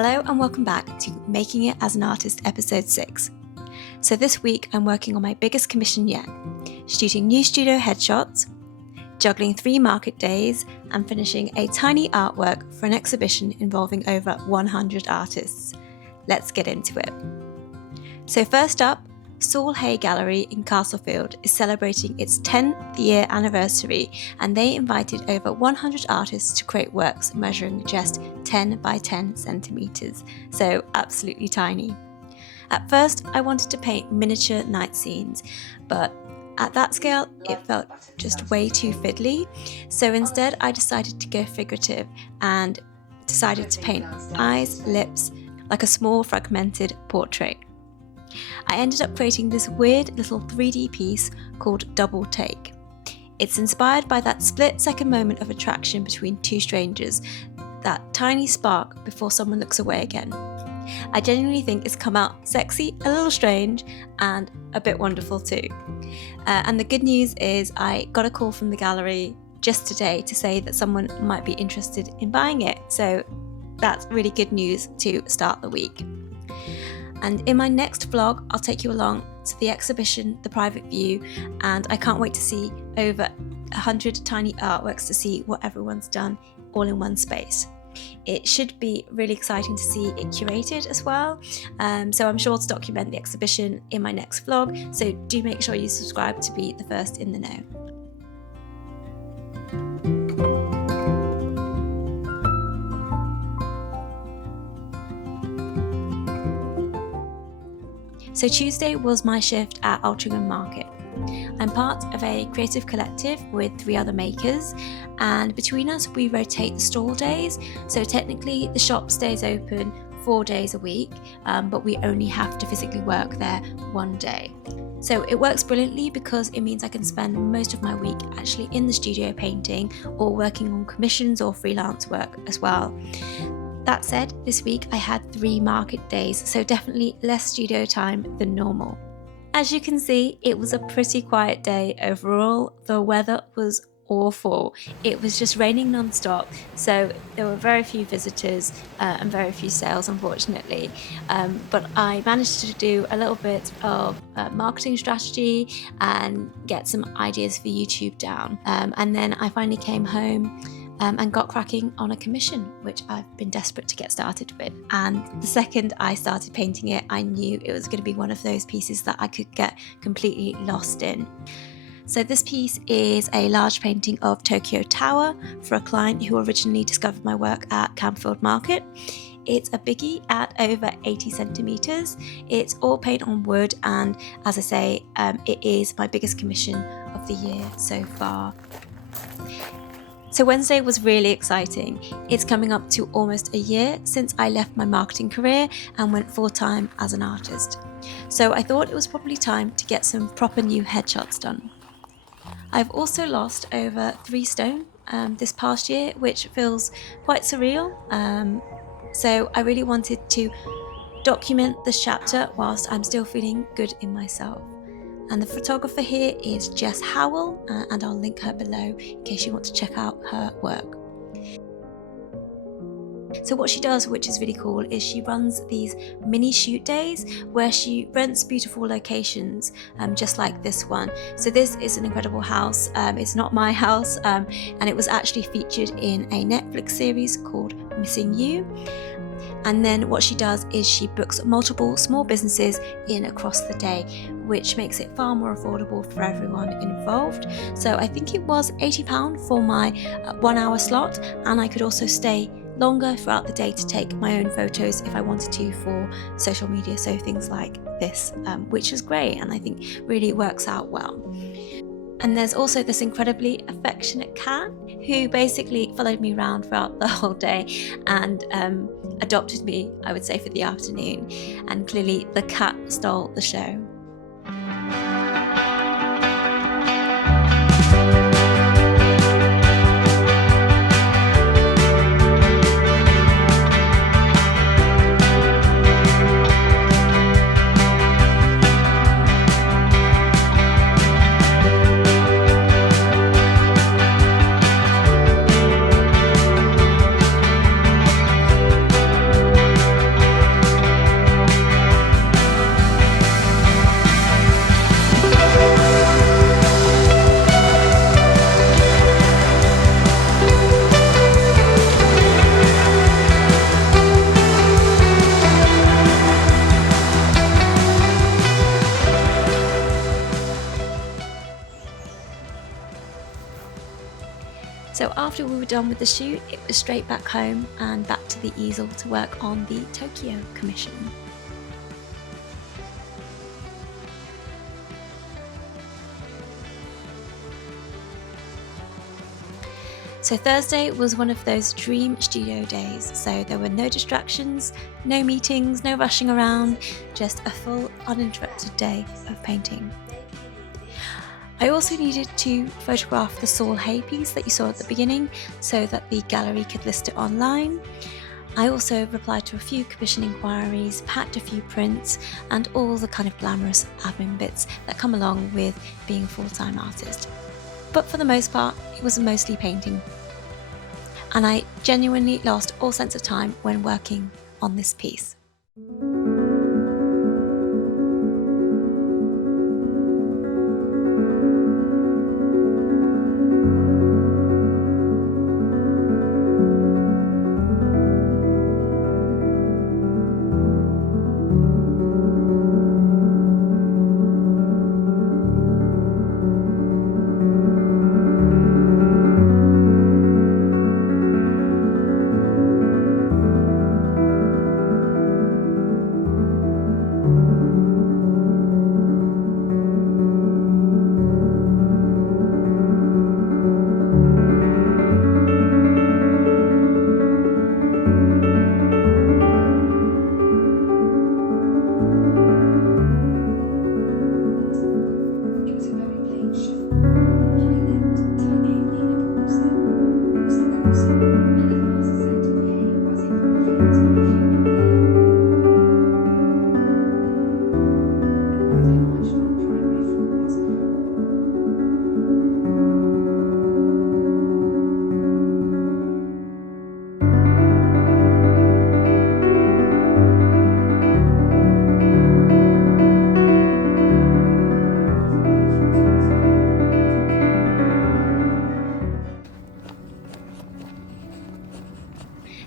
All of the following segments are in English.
Hello and welcome back to Making It as an Artist episode 6. So this week I'm working on my biggest commission yet, shooting new studio headshots, juggling 3 market days and finishing a tiny artwork for an exhibition involving over 100 artists. Let's get into it. So first up, Saul Hay Gallery in Campfield is celebrating its 10th year anniversary, and they invited over 100 artists to create works measuring just 10 by 10 centimetres, so absolutely tiny. At first I wanted to paint miniature night scenes, but at that scale it felt just way too fiddly, so instead I decided to go figurative and decided to paint eyes, lips, like a small fragmented portrait. I ended up creating this weird little 3D piece called Double Take. It's inspired by that split-second moment of attraction between two strangers, that tiny spark before someone looks away again. I genuinely think it's come out sexy, a little strange, and a bit wonderful too. And the good news is I got a call from the gallery just today to say that someone might be interested in buying it, so that's really good news to start the week. And in my next vlog, I'll take you along to the exhibition, The Private View, and I can't wait to see over 100 tiny artworks to see what everyone's done all in one space. It should be really exciting to see it curated as well, so I'm sure to document the exhibition in my next vlog, so do make sure you subscribe to be the first in the know. So Tuesday was my shift at Altrincham Market. I'm part of a creative collective with 3 other makers, and between us we rotate the stall days, so technically the shop stays open 4 days a week, but we only have to physically work there 1 day. So it works brilliantly because it means I can spend most of my week actually in the studio painting or working on commissions or freelance work as well. That said, this week I had 3 market days, so definitely less studio time than normal. As you can see, it was a pretty quiet day overall. The weather was awful. It was just raining non-stop, so there were very few visitors and very few sales, unfortunately. But I managed to do a little bit of marketing strategy and get some ideas for YouTube down. And then I finally came home and got cracking on a commission, which I've been desperate to get started with. And the second I started painting it, I knew it was going to be one of those pieces that I could get completely lost in. So this piece is a large painting of Tokyo Tower for a client who originally discovered my work at Campfield Market. It's a biggie at over 80 centimetres. It's all paint on wood, and as I say, it is my biggest commission of the year so far. So Wednesday was really exciting. It's coming up to almost a year since I left my marketing career and went full-time as an artist. So I thought it was probably time to get some proper new headshots done. I've also lost over 3 stone this past year, which feels quite surreal. So I really wanted to document this chapter whilst I'm still feeling good in myself. And the photographer here is Jess Howell, and I'll link her below in case you want to check out her work. So what she does, which is really cool, is she runs these mini shoot days where she rents beautiful locations, just like this one. So this is an incredible house. It's not my house, and it was actually featured in a Netflix series called Missing You. And then what she does is she books multiple small businesses in across the day, which makes it far more affordable for everyone involved. So I think it was £80 for my 1-hour slot, and I could also stay longer throughout the day to take my own photos if I wanted to for social media, so things like this, which is great and I think really works out well. And there's also this incredibly affectionate cat who basically followed me around throughout the whole day and adopted me, I would say, for the afternoon. And clearly the cat stole the show. So after we were done with the shoot, it was straight back home and back to the easel to work on the Tokyo commission. So Thursday was one of those dream studio days, so there were no distractions, no meetings, no rushing around, just a full uninterrupted day of painting. I also needed to photograph the Saul Hay piece that you saw at the beginning so that the gallery could list it online. I also replied to a few commission inquiries, packed a few prints, and all the kind of glamorous admin bits that come along with being a full-time artist. But for the most part, it was mostly painting. And I genuinely lost all sense of time when working on this piece.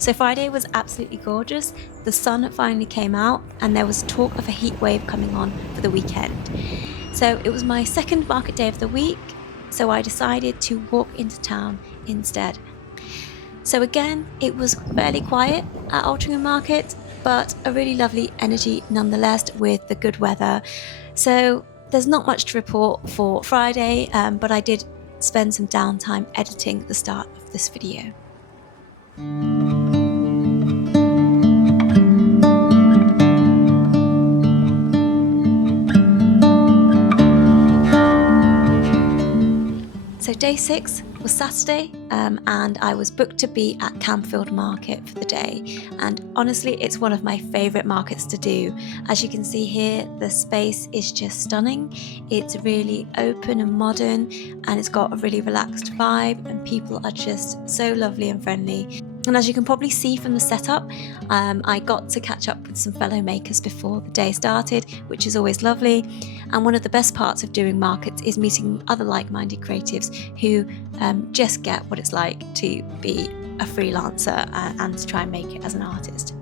So Friday was absolutely gorgeous. The sun finally came out and there was talk of a heat wave coming on for the weekend. So it was my second market day of the week, so I decided to walk into town instead. So again, it was fairly quiet at Altrincham Market, but a really lovely energy nonetheless with the good weather. So there's not much to report for Friday, but I did spend some downtime editing the start of this video. So day 6 was Saturday, and I was booked to be at Campfield Market for the day, and honestly it's one of my favourite markets to do. As you can see here, the space is just stunning. It's really open and modern, and it's got a really relaxed vibe, and people are just so lovely and friendly. And as you can probably see from the setup, I got to catch up with some fellow makers before the day started, which is always lovely. And one of the best parts of doing markets is meeting other like-minded creatives who just get what it's like to be a freelancer and to try and make it as an artist.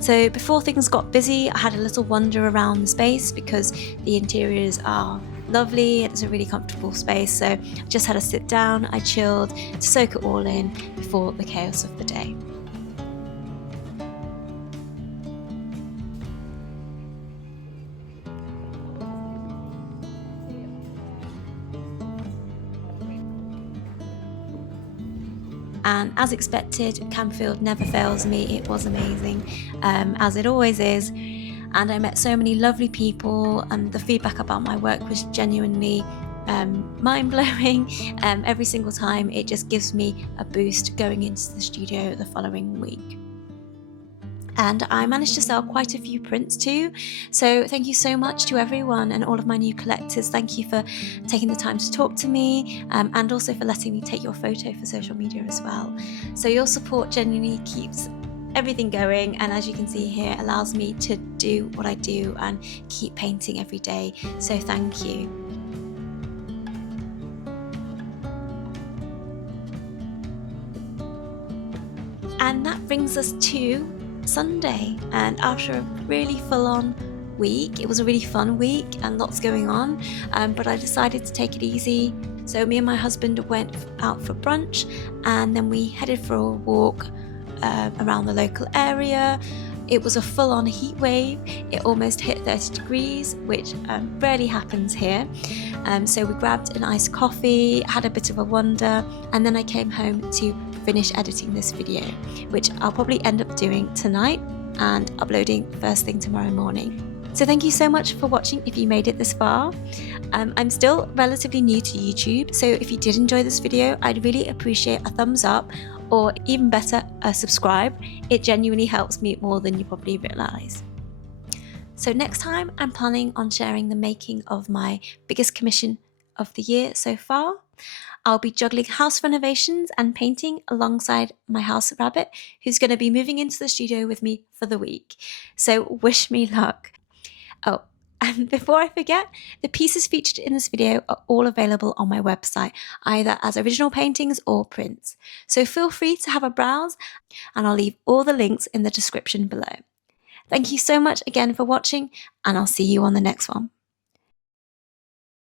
So before things got busy, I had a little wander around the space because the interiors are lovely. It's a really comfortable space. So I just had a sit down, I chilled to soak it all in before the chaos of the day. And as expected, Campfield never fails me. It was amazing, as it always is. And I met so many lovely people, and the feedback about my work was genuinely mind-blowing. Every single time it just gives me a boost going into the studio the following week. And I managed to sell quite a few prints too. So thank you so much to everyone and all of my new collectors. Thank you for taking the time to talk to me, and also for letting me take your photo for social media as well. So your support genuinely keeps everything going, and as you can see here, allows me to do what I do and keep painting every day. So thank you. brings us to Sunday, and after a really full-on week, it was a really fun week and lots going on, but I decided to take it easy. So me and my husband went out for brunch, and then we headed for a walk around the local area. It was a full-on heat wave. It almost hit 30 degrees, which rarely happens here. So we grabbed an iced coffee, had a bit of a wander, and then I came home to finish editing this video, which I'll probably end up doing tonight and uploading first thing tomorrow morning. So thank you so much for watching if you made it this far. I'm still relatively new to YouTube, so if you did enjoy this video, I'd really appreciate a thumbs up, or even better, a subscribe. It genuinely helps me more than you probably realise. So next time I'm planning on sharing the making of my biggest commission of the year so far. I'll be juggling house renovations and painting alongside my house rabbit, who's going to be moving into the studio with me for the week. So wish me luck. Oh, and before I forget, the pieces featured in this video are all available on my website, either as original paintings or prints. So feel free to have a browse, and I'll leave all the links in the description below. Thank you so much again for watching, and I'll see you on the next one.